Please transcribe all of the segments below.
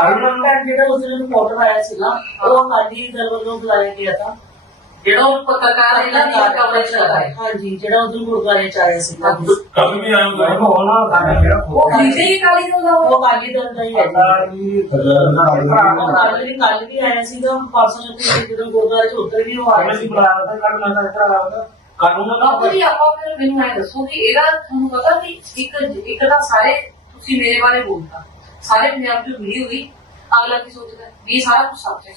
ਅਰਨੰਦ ਜਿਹੜਾ ਉਸ ਦਿਨ ਰਿਪੋਰਟਰ ਆਇਆ ਸੀਗਾ ਉਹ ਅਕਾਲੀ ਦਲ ਵੱਲੋਂ ਬੁਲਾਇਆ ਗਿਆ ਤਾਂ। ਜਿਹੜਾ ਉਹ ਪੱਤਰਕਾਰ ਇਹਨਾਂ ਦੀ ਕਵਰੇਜ ਹੈ। ਹਾਂਜੀ ਜਿਹੜਾ ਉਦੋਂ ਗੁਰਦੁਆਰੇ ਚ ਆਇਆ ਸੀਗਾ। ਕੱਲ ਵੀ ਆਇਆ ਹੁੰਦਾ ਹੈ ਹੋਣਾ ਸਾਡਾ ਜਿਹੜਾ ਉਹ ਹੀ। ਕਾਲੀ ਦਾ ਉਹ। ਉਹ ਅਕਾਲੀ ਦਲ ਦਾ ਹੀ ਹੈ ਜੀ। ਉਹ ਕੱਲ ਵੀ ਕੱਲ ਵੀ ਆਇਆ ਸੀਗਾ। ਪਰਸੋਂ ਜਦੋਂ ਜਦੋਂ ਗੁਰਦੁਆਰੇ ਚ ਉੱਧਰ ਵੀ ਉਹ ਆਇਆ ਸੀ ਬੁਲਾਇਆ ਤਾਂ ਕੱਲ ਮੈਂ ਤਾਂ ਇੱਧਰ ਆਇਆ ਤਾਂ ਕਾਨੂੰਨ ਦਾ ਜੀ ਆਪਾਂ ਫਿਰ ਮੈਨੂੰ ਐ ਦੱਸੋ ਕਿ ਇਹਦਾ ਤੁਹਾਨੂੰ ਪਤਾ ਕਿ ਇੱਕ ਇੱਕ ਤਾਂ ਸਾਰੇ ਤੁਸੀਂ ਮੇਰੇ ਬਾਰੇ ਬੋਲਤਾ। ਸਾਰੇ ਪੰਜਾਬ ਚ ਵੀਡੀਓ ਹੋਈ ਅਗਲਾ ਕੀ ਸੋਚਦਾ ਵੀ ਇਹ ਸਾਰਾ ਕੁਝ ਸੱਚ ਹੈ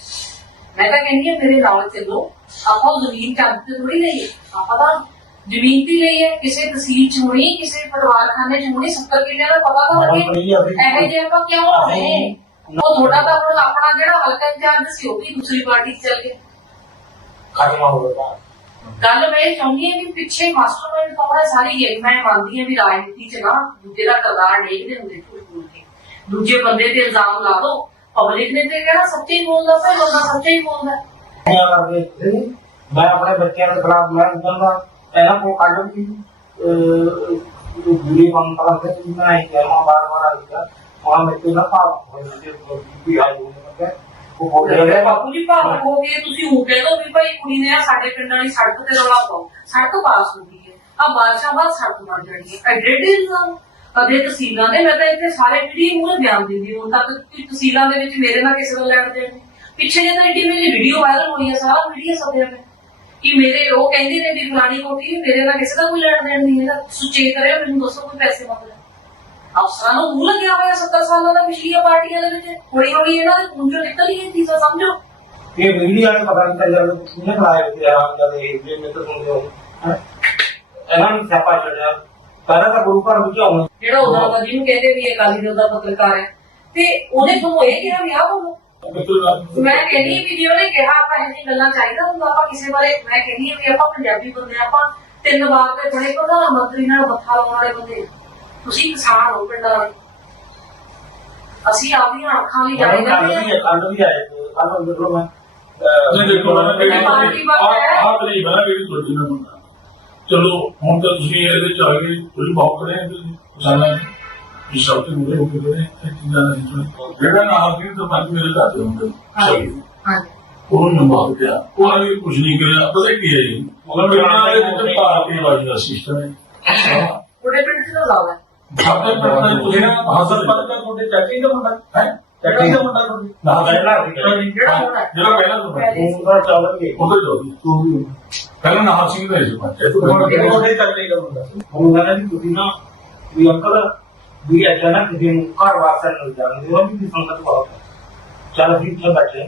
ਮੈਂ ਤਾਂ ਕਹਿੰਦੀ ਹਾਂ ਮੇਰੇ ਨਾਲ ਚੱਲੋ ਆਪਾਂ ਉਹ ਜ਼ਮੀਨ ਚੱਲ ਤੇ ਥੋੜੀ ਲਈ ਆਪਾਂ ਤਾਂ ਜ਼ਮੀਨ ਤੇ ਲਈ ਹੈ ਕਿਸੇ ਤਹਿਸੀਲ ਚ ਹੋਣੀ ਕਿਸੇ ਪਰਿਵਾਰਖਾਨੇ ਚ ਹੋਣੀ 70 ਕਿੱਲਿਆਂ ਦਾ ਪਤਾ ਤਾਂ ਲੱਗੇ ਇਹੋ ਜਿਹੇ ਆਪਾਂ ਕਿਉਂ ਹੋਣੇ ਉਹ ਥੋੜਾ ਤਾਂ ਹੁਣ ਆਪਣਾ ਜਿਹੜਾ ਹਲਕਾ ਇੰਚਾਰਜ ਸੀ ਉਹ ਵੀ ਦੂਸਰੀ ਪਾਰਟੀ ਚ ਚੱਲ ਗਿਆ ਖਤਮ ਹੋ ਗਿਆ ਗੱਲ ਮੈਂ ਇਹ ਚਾਹੁੰਦੀ ਹਾਂ ਕਿ ਪਿੱਛੇ ਮਾਸਟਰਮਾਈਂਡ ਕੌਣ ਹੈ ਸਾਰੀ ਇਹ ਮੈਂ ਮੰਨਦੀ ਹਾਂ ਵੀ ਰਾਜਨੀਤੀ ਚ ਨਾ ਦੂਜੇ ਦਾ ਕਰਦਾਰ ਦੇਖਦੇ ਹੁੰਦੇ ਝੂਠ ਬੋਲ ਕੇ ਦੂਜੇ ਬੰਦੇ ਤੇ ਇਲਜ਼ਾਮ ਲਾ ਦੋ। ਪਬਲਿਕ ਨੇ ਤੇ ਕਿਹੜਾ ਸੱਚੇ ਹੀ ਬੋਲਦਾ ਭਾਈ ਬੰਦਾ ਸੱਚਾ ਹੀ ਬੋਲਦਾ। ਸੀ? ਮੈਂ ਆਪਣੇ ਬੱਚਿਆਂ ਦੇ ਖਿਲਾਫ ਮੈਂ ਕਹਿੰਦਾ ਇਹਨਾਂ ਕੋ ਕੱਢ ਜੋ ਬੁਰੀ ਕੰਮ ਕਰਦੇ ਸੀ ਮੈਂ ਇਹ ਕਹਿਣਾ ਬਾਰ ਬਾਰ ਆਇਆ ਮਾਂ ਮੇਰੇ ਨਾਲ ਭਾਵ ਹੋ ਜਾਂਦੇ ਵੀ ਆ ਜੋ ਮੈਂ ਉਹ ਬੋਲ ਰਿਹਾ। ਬਾਪੂ ਜੀ ਭਾਵ ਹੋ ਗਏ। ਤੁਸੀਂ ਕਹਿ ਦੋ ਵੀ ਭਾਈ ਕੁੜੀ ਨੇ ਆ ਸਾਡੇ ਪਿੰਡ ਵਾਲੀ ਸੜਕ ਤੇ ਰੌਲਾ ਪਾਓ ਸੜਕ ਪਾਸ ਹੋ ਗਈ ਹੈ। ਆ ਬਾਰਿਸ਼ਾਂ ਬਾਅਦ ਸੜਕ ਬਣ ਜਾਣੀ ਹੈ। ਐਡੇ ਐਡੇ ਇਲਜ਼ਾਮ ਕਦੇ ਤਹਿਸੀਲਾਂ ਦੇ, ਮੈਂ ਤਾਂ ਇੱਥੇ ਸਾਰੇ ਵੀਡੀਓ ਮੂਹਰੇ ਬਿਆਨ ਦਿੰਦੀ ਹੁਣ ਤੱਕ ਕਿ ਤਹਿਸੀਲਾਂ ਦੇ ਵਿੱਚ ਮੇਰੇ ਨਾਲ ਕਿਸੇ ਦਾ ਲੈਣ ਦੇਣ ਨਹੀਂ। ਪਿੱਛੇ ਜੇ ਤਾਂ ਐਡੀ ਮੇਰੀ ਵੀਡੀਓ ਵਾਇਰਲ ਹੋਈ ਹੈ ਸਾਰਾ ਵੀਡੀਓ ਸਭਿਆ ਨੇ। ਕਿ ਮੇਰੇ, ਉਹ ਕਹਿੰਦੇ ਨੇ ਵੀ ਫਲਾਣੀ ਕੋਠੀ ਵੀ ਮੇਰੇ ਨਾਲ ਕਿਸੇ ਦਾ ਕੋਈ ਲੈਣ ਦੇਣ ਨਹੀਂ ਹੈਗਾ। ਸੁਚੇਤ ਕਰਿਓ, ਮੈਨੂੰ ਦੱਸੋ ਕੋਈ ਪੈਸੇ ਮੰਗਦਾ ਅਫਸਰਾਂ ਨੂੰ ਮੂੰਹ ਲੱਗਿਆ ਹੋਇਆ 70 ਸਾਲਾਂ ਦਾ ਪਿਛਲੀਆਂ ਪਾਰਟੀਆਂ ਦੇ ਵਿੱਚ। ਹੌਲੀ ਹੌਲੀ ਇਹਨਾਂ ਦੇ ਪੁੰਜੋ ਨਿਕਲ ਹੀ ਇਹ ਚੀਜ਼ਾਂ ਸਮਝੋ। ਇਹ ਬਿਜਲੀ ਵਾਲੇ ਪਤਾ ਨਹੀਂ ਚੱਲਿਆ ਵੀ ਕਿਹਨੇ ਬਣਾਇਆ ਤੇ ਆ ਜਦ ਇਹ ਜੇ ਮੈਂ ਤਾਂ ਸੁਣਦੇ ਹੋ। ਹੈਂ। ਇਹਨਾਂ ਨੂੰ ਸਿਆਪਾ ਚੜਿਆ ਪਹਿਲਾਂ ਤਾਂ ਗੁਰੂ ਘਰ ਵਿੱਚ ਆਉਣਾ। ਜਿਹੜਾ ਉਹਦਾ ਜਿਹਨੂੰ ਕਹਿੰਦੇ ਵੀ ਇਹ ਅਕਾਲੀ ਦਲ ਦਾ ਪੱਤਰਕਾਰ ਹੈ। ਤੇ ਉਹਨੇ ਤੁਹਾਨੂੰ ਇਹ ਕਿਹਾ ਵੀ ਆ ਬੋਲੋ ਮੈਂ ਕਹਿੰਦੀ ਵੀ ਜੇ ਉਹਨੇ ਕਿਹਾ ਆਪਾਂ ਇਹ ਜਿਹੀ ਗੱਲਾਂ ਚਾਹੀਦਾ ਹੁੰਦਾ ਆਪਾਂ ਕਿਸੇ ਬਾਰੇ ਮੈਂ ਕਹਿੰਦੀ ਹਾਂ ਵੀ ਆਪਾਂ ਪੰਜਾਬੀ ਬੰਦੇ ਆਪਾਂ ਤਿੰਨ ਵਾਰ ਤੇ ਬੜੇ ਪ੍ਰਧਾਨ ਮੰਤਰੀ ਨਾਲ ਮੱਥਾ ਲਾਉਣ ਵਾਲੇ ਬੰਦੇ। ਤੁਸੀਂ ਕਿਸਾਨ ਹੋ ਪਿੰਡਾਂ ਵਾਲੇ ਅਸੀਂ ਆਪਣੀਆਂ ਅੱਖਾਂ ਲਈ ਜਾਣੇ ਕੱਲ ਜਾਂਦੇ ਵੀ ਹਾਂ। ਕੱਲ ਵੀ ਆਏ ਕੱਲ ਦੇਖੋ ਮੈਂ ਨਹੀਂ ਦੇਖੋ ਨਾ ਕਿ ਪਾਰਟੀ ਬਾਤ ਹੈ। ਆਹ ਤਰੀਕ ਹੈ ਜਿਹੜੀ ਤੁਹਾਡੀ ਨਾਲ ਹੁੰਦਾ। ਚਲੋ ਹੁਣ ਤਾਂ ਤੁਸੀਂ ਇਹਦੇ ਚ ਆ ਗਏ ਤੁਸੀਂ ਬਹੁਤ ਕਰੇ ਤੁਸੀਂ ਕਿਸਾਨਾਂ ਨੇ ਇਸ ਸਭ ਤੋਂ ਮੁਰੇ ਹੋ ਕੇ ਇਹ ਚੀਜ਼ਾਂ ਦਾ ਹਿੱਸਾ। ਜਿਹੜਾ ਨਾਲ ਦੀ ਤਾਂ ਪੰਜ ਮੇਰੇ ਘਰ ਦੇ ਹੁੰਦੇ ਹਾਂਜੀ ਉਹਨੂੰ ਨੰਬਰ ਪਿਆ ਉਹਨਾਂ ਨੇ ਕੁਝ ਨਹੀਂ ਕਰਿਆ ਪਤਾ ਕੀ ਹੈ ਜੀ? ਉਹਨਾਂ ਨਾਲ ਦੇ ਵਿੱਚ ਭਾਰਤੀ ਵਾਲੀ ਦਾ ਸਿਸਟਮ ਹੈ। ਉਹਦੇ ਪਿੰਡ ਚ ਤਾਂ ਲਾਵਾ ਸਾਡੇ ਪਿੰਡ ਦਾ ਤੁਸੀਂ ਹਾਸਲ ਪਰ ਤੁਹਾਡੇ ਚਾਚੀ ਦਾ ਮੁੰਡਾ ਹੈ ਚਾਚੀ ਦਾ ਮੁੰਡਾ। ਤੁਹਾਡੇ ਨਾ ਪਹਿਲਾਂ ਜਿਹੜਾ ਹੁਣ ਹੈ। ਜਿਹੜਾ ਪਹਿਲਾਂ ਤੋਂ ਹੈ ਉਹ ਤਾਂ ਚੱਲਣਗੇ। ਉਹਦੇ ਜੋ ਪਹਿਲਾਂ ਨਾਮ ਸਿੰਘ ਦਾ ਸੀ ਪੰਚਾਇਤ ਉਹ ਤੁਹਾਡੇ ਚਾਚੀ ਦਾ ਮੁੰਡਾ? ਹੁਣ ਕਹਿੰਦਾ ਵੀ ਤੁਸੀਂ ਨਾ ਵੀ ਅੰਕਲ ਵੀ ਅਚਾਨਕ ਕਿਸੇ ਨੂੰ ਘਰ ਵਾਸਤੇ ਨਹੀਂ ਜਾਂਦੇ ਉਹ ਵੀ ਸੰਗਤ ਬਹੁਤ ਹੈ ਚੱਲ ਅਸੀਂ ਇੱਥੇ ਬੈਠੇ।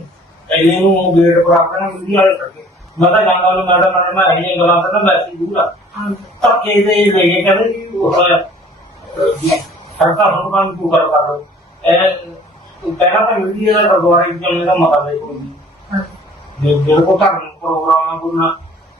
ਐਨੇ ਨੂੰ ਗੇਟ ਪਰ ਆ ਕੇ ਨਾ ਮਿਲੀ ਵਾਲੇ ਸਕੇ ਮੈਂ ਤਾਂ ਜਾਂਦਾ ਨੂੰ ਮੈਡਮ ਮੈਡਮ ਮੈਂ ਇਹ ਗੱਲਾਂ ਕਰਦਾ ਮੈਂ ਸੀ ਦੂਰ ਆ। ਧੱਕੇ ਦੇ ਲੈ ਕੇ ਕਹਿੰਦੇ ਜੀ ਉਹ ਸਰਕਾਰ ਨੂੰ ਕੰਮ ਕਿਉਂ ਕਰ ਕਰ ਇਹ ਪਹਿਲਾਂ ਤਾਂ ਮਿਲੀ ਇਹਦਾ ਗੁਰਦੁਆਰੇ ਵਿੱਚ ਚੱਲਣ ਦਾ ਮਤਾ ਦੇ ਕੋਈ ਜੇ ਜਿਹੜੇ ਕੋ ਧਰਮ ਪ੍ਰੋਗਰਾਮ ਆ ਗੁਰੂ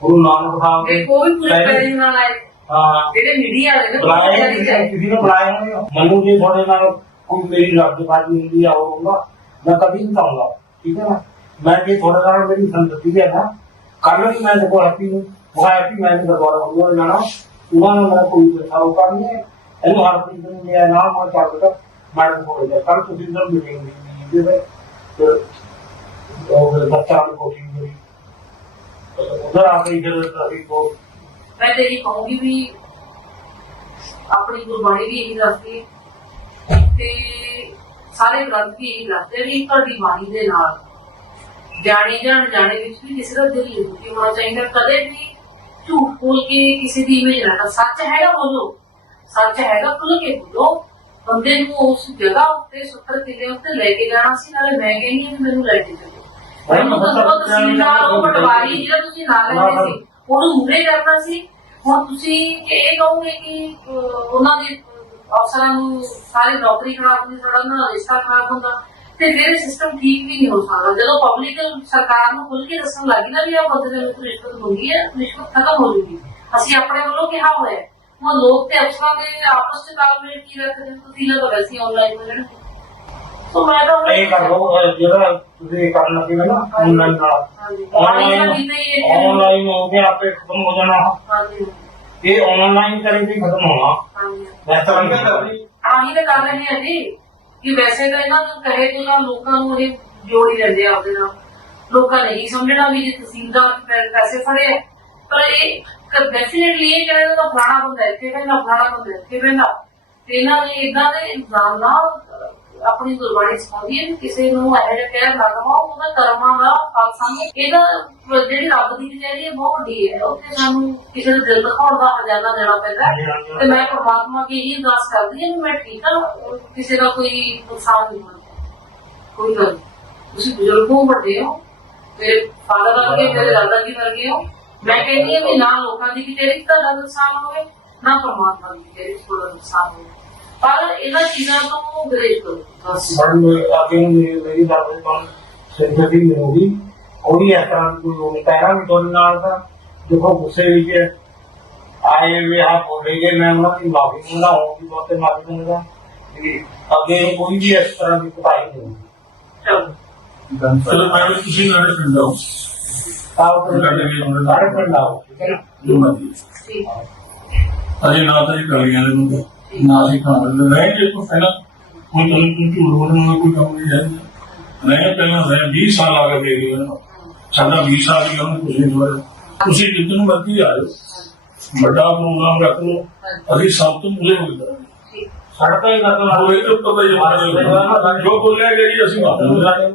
ਗੁਰੂ ਨਾਨਕ ਸਾਹਿਬ ਦੇ ਦੇਖੋ ਵੀ ਪੂਰੇ ਪੈਰੇ ਨਾਲ ਆਏ। ਹਾਂ। ਜਿਹੜੇ ਮੀਡੀਆ ਵਾਲੇ ਨੇ ਉਹਨਾਂ ਦੀ ਕਿਸੇ ਨੂੰ ਬੁਲਾਇਆ ਨਹੀਂ ਮੈਨੂੰ ਜੇ ਤੁਹਾਡੇ ਨਾਲ ਕੋਈ ਮੇਰੀ ਰੱਬਦਾਰੀ ਹੁੰਦੀ ਆ ਹੋਊਗਾ ਮੈਂ ਕਦੀ ਨਹੀਂ ਚਾਹੂੰਗਾ ਠੀਕ ਹੈ ਨਾ? ਮੈਂ ਜੇ ਤੁਹਾਡੇ ਨਾਲ ਮੇਰੀ ਸੰਤਤੀ ਹੈ ਨਾ ਕੱਲ ਵੀ ਮੈਂ ਦੇਖੋ ਹੈਪੀ ਨੂੰ ਉਹ ਹੈਪੀ ਮੈਂ ਦਰਬਾਰ ਹੋਊਗਾ ਜਾਣਾ। ਉਹਨਾਂ ਨੇ ਮੇਰਾ ਕੋਈ ਬਚਾਓ ਕਰਨੀ ਹੈ। ਇਹਨੂੰ ਹਰ ਚੀਜ਼ ਨੂੰ ਮੇਰਾ ਨਾਮ ਉਹ ਚੱਲ ਰਿਹਾ ਮੈਂ ਕੋਲ ਜਾ ਕੱਲ ਤੁਸੀਂ ਅੰਦਰ ਮਿਲੇਂਗੇ ਜੀ ਦੇ ਤੇ ਉਹ ਫਿਰ ਬੱਚਾ ਦੀ ਕੋਸ਼ਿਸ਼ ਕਰੀ ਉਧਰ ਆ ਕੇ ਜਦੋਂ ਅਸੀਂ ਕੋ ਮੈਂ ਤੇਰੀ ਕਹੂੰਗੀ ਵੀ ਆਪਣੀ ਗੁਰਬਾਣੀ ਵੀ ਇਹੀ ਦੱਸਦੀ ਹੈ ਤੇ ਸਾਰੇ ਗ੍ਰੰਥ ਵੀ ਇਹੀ ਦੱਸਦੇ ਵੀ ਤੁਹਾਡੀ ਬਾਣੀ ਦੇ ਨਾਲ ਜਾਣੇ ਜਾਣ ਜਾਣੇ ਵਿੱਚ ਵੀ ਕਿਸੇ ਦਾ ਦਿਲ ਲਿਖੀ ਹੋਣਾ ਚਾਹੀਦਾ ਕਦੇ ਵੀ ਝੂਠ ਬੋਲ ਕੇ ਕਿਸੇ ਦੀ ਇਮੇਜ ਨਾ ਸੱਚ ਹੈਗਾ ਬੋਲੋ ਸੱਚ ਹੈਗਾ ਖੁੱਲ ਕੇ ਬੋਲੋ ਬੰਦੇ ਨੂੰ ਉਸ ਜਗ੍ਹਾ ਉੱਤੇ 70 ਕਿਲੇ ਉੱਤੇ ਲੈ ਕੇ ਜਾਣਾ ਸੀ ਨਾਲੇ ਮੈਂ ਕਹਿੰਦੀ ਹਾਂ ਮੈਨੂੰ ਲੈ ਕੇ ਚੱਲੋ। ਮੈਨੂੰ ਦੱਸੋ ਤਹਿਸੀਲਦਾਰ ਉਹ ਪਟਵਾਰੀ ਜਿਹੜਾ ਤੁਸੀਂ ਨਾਲ ਲੈਂਦੇ ਸੀ ਉਹਨੂੰ ਮੂਰੇ ਕਰਨਾ ਸੀ। ਹੁਣ ਤੁਸੀਂ ਇਹ ਕਹੋਗੇ ਕਿ ਉਹਨਾਂ ਦੇ ਅਫਸਰਾਂ ਨੂੰ ਸਾਰੇ ਨੌਕਰੀ ਖਰਾਬ ਹੁੰਦੀ ਸਾਡਾ ਦਾ ਰਿਸ਼ਤਾ ਖਰਾਬ ਹੁੰਦਾ ਤੇ ਫਿਰ ਸਿਸਟਮ ਠੀਕ ਵੀ ਨਹੀਂ ਹੋ ਸਕਦਾ। ਜਦੋਂ ਪਬਲਿਕ ਸਰਕਾਰ ਨੂੰ ਖੁੱਲ ਕੇ ਦੱਸਣ ਲੱਗੀ ਨਾ ਵੀ ਆ ਬੰਦੇ ਨੇ ਮੈਨੂੰ ਰਿਸ਼ਵਤ ਮੰਗੀ ਹੈ ਰਿਸ਼ਵਤ ਖਤਮ ਹੋ ਜੂਗੀ। ਅਸੀਂ ਆਪਣੇ ਵੱਲੋਂ ਕਿਹਾ ਹੋਇਆ। ਹੁਣ ਲੋਕ ਤੇ ਅਫਸਰਾਂ ਦੇ ਆਪਸ ਚ ਤਾਲਮੇਲ ਕੀ ਰੱਖਦੇ ਨੇ? ਤੁਸੀਂ ਨਾ ਤਾਂ ਵੈਸੇ ਆਨਲਾਈਨ ਹੋ ਜਾਣਾ। ਸੋ ਮੈਂ ਤਾਂ ਇਹ ਕਰ ਲਓ ਅਹ ਜਿਹੜਾ ਤੁਸੀਂ ਕਰਨ ਲੱਗੇ ਹੋ ਨਾ ਆਨਲਾਈਨ ਨਾਲ। ਹਾਂਜੀ ਆਨਲਾਈਨ ਆਨਲਾਈਨ ਨਹੀਂ ਇਹ ਆਨਲਾਈਨ ਹੋ ਗਿਆ ਆਪੇ ਖਤਮ ਹੋ ਜਾਣਾ। ਹਾਂਜੀ। ਇਹ ਆਨਲਾਈਨ ਕਰੇ ਵੀ ਖਤਮ ਹੋਣਾ। ਹਾਂਜੀ। ਮੈਂ ਤਾਂ ਨਹੀਂ। ਕਰਦੀ ਆਹੀ ਤਾਂ ਕਰ ਰਹੇ ਹਾਂ ਜੀ ਕਿ ਵੈਸੇ ਤਾਂ ਇਹਨਾਂ ਨੂੰ ਕਹੇ ਤੋਂ ਤਾਂ ਲੋਕਾਂ ਨੂੰ ਇਹ ਜੋੜ ਹੀ ਲੈਂਦੇ ਆ ਆਪਦੇ ਨਾਲ। ਲੋਕਾਂ ਨੇ ਹੀ ਸਮਝਣਾ ਵੀ ਜੇ ਤਹਿਸੀਲਦਾਰ ਪੈ- ਪੈਸੇ ਫੜੇ ਆ, ਪਰ ਡੈਫੀਨਿਟਲੀ ਇਹ ਕਹਿੰਦੇ ਤਾਂ ਫਲਾਣਾ ਬੰਦਾ ਇੱਥੇ ਬੈਠਾ ਫਲਾਣਾ ਬੰਦਾ ਇੱਥੇ ਬੈਠਾ ਤੇ ਇਹਨਾਂ ਨੇ ਇਦਾਂ ਦੇ ਇਲਜ਼ਾਮ ਨਾਲ ਆਪਣੀ ਗੁਰਬਾਣੀ ਸਿਖਾਉਂਦੀ ਹੈ ਕਿਸੇ ਨੂੰ ਇਹੋ ਜਿਹਾ ਕਹਿ ਨਾ ਦਵਾਓ ਉਹਦਾ ਕਰਮਾਂ ਦਾ ਫਲ ਸਾਹਮਣੇ ਇਹਦਾ ਜਿਹੜੀ ਰੱਬ ਦੀ ਕਚਹਿਰੀ ਹੈ, ਬਹੁਤ ਵੱਡੀ ਹੈ। ਉੱਥੇ ਸਾਨੂੰ ਕਿਸੇ ਦੇ ਦਿਲ ਦਿਖਾਉਣ ਦਾ ਹਜ਼ਾਨਾ ਦੇਣਾ ਪੈਂਦਾ ਤੇ ਮੈਂ ਪਰਮਾਤਮਾ ਅੱਗੇ ਇਹ ਅਰਦਾਸ ਕਰਦੀ ਹਾਂ ਮੈਂ ਠੀਕ ਹਾਂ ਕਿਸੇ ਦਾ ਕੋਈ ਨੁਕਸਾਨ ਨਹੀਂ ਹੋਣਾ। ਕੋਈ ਗੱਲ ਤੁਸੀਂ ਬਜ਼ੁਰਗ ਹੋ, ਵੱਡੇ ਹੋ ਮੇਰੇ ਫਾਦਰ ਵਰਗੇ ਮੇਰੇ ਦਾਦਾ ਜੀ ਵਰਗੇ ਹੋ ਮੈਂ ਕਹਿੰਦੀ ਹਾਂ ਵੀ ਨਾ ਲੋਕਾਂ ਦੀ ਕਿਤੇ ਤੁਹਾਡਾ ਨੁਕਸਾਨ ਹੋਵੇ ਨਾ ਪਰਮਾਤਮਾ ਦੀ ਕਿਤੇ ਤੁਹਾਡਾ ਨੁਕਸਾਨ ਹੋਵੇ। ਪਰ ਇਹਨਾਂ ਚੀਜ਼ਾਂ ਤੋਂ ਗੁਰੇਜ਼ ਕਰੋ। ਬਸ। ਬੜੀ ਅੱਗੇ ਮੇਰੀ ਮੇਰੀ ਗੱਲ ਤੋਂ ਸਿੰਪਥੀ ਮਿਲੂਗੀ ਉਹਦੀ ਇਸ ਤਰ੍ਹਾਂ ਦੀ ਕੋਈ ਹੋਣੀ ਪੈਰਾਂ ਵੀ ਤੁਹਾਡੇ ਨਾਲ ਦਾ ਦੇਖੋ ਗੁੱਸੇ ਵਿੱਚ ਆਏ ਵੀ ਆ ਬੋਲੇਗੇ ਮੈਂ ਉਹਨਾਂ ਦੀ ਮਾਫੀ ਮੰਗਾਉਂਗੀ ਬਹੁਤ ਤੇ ਮਾਫੀ ਮੰਗਦਾ। ਕਿ ਅੱਗੇ ਕੋਈ ਵੀ ਇਸ ਤਰ੍ਹਾਂ ਦੀ ਕੁਤਾਈ ਨਹੀਂ ਚਲੋ। ਚਲੋ ਮੈਂ ਤੁਸੀਂ ਨਾਲੇ ਠੀਕ ਹੈ ਅਜੇ ਨਾ ਤਾਂ ਇਹ ਗਲੀਆਂ ਦੇ ਮੁੰਡੇ ਨਾ ਅਸੀਂ ਖਾਣ ਦੇ ਰਹਿ ਜੇ। ਕੋ ਪਹਿਲਾਂ ਕੋਈ ਤੁਹਾਨੂੰ ਕੋਈ ਝੂਠ ਬੋਲਣ ਦਾ ਕੋਈ ਕੰਮ ਨਹੀਂ ਹੈ ਨਹੀਂ ਪਹਿਲਾਂ ਰਹਿ 20 ਸਾਲ ਆ ਗਏ ਮੇਰੀ ਉਹਨਾਂ ਸਾਡਾ 20 ਸਾਲ ਹੀ ਉਹਨੂੰ ਕੁਝ ਨਹੀਂ ਹੋਇਆ ਤੁਸੀਂ ਜਿੱਦਨ ਮਰਜ਼ੀ ਆ ਜਾਓ ਵੱਡਾ ਪ੍ਰੋਗਰਾਮ ਰੱਖ ਲਓ ਅਸੀਂ ਸਭ ਤੋਂ ਮੁਲੇ ਹੋ ਗਏ ਠੀਕ ਸੜਕਾਂ ਹੀ ਨਕਲ ਉਹ ਤਾਂ ਪਤਾ ਹੀ ਹੈ ਜੋ ਬੋਲਿਆ ਗਿਆ ਜੀ ਅਸੀਂ ਮੰਨ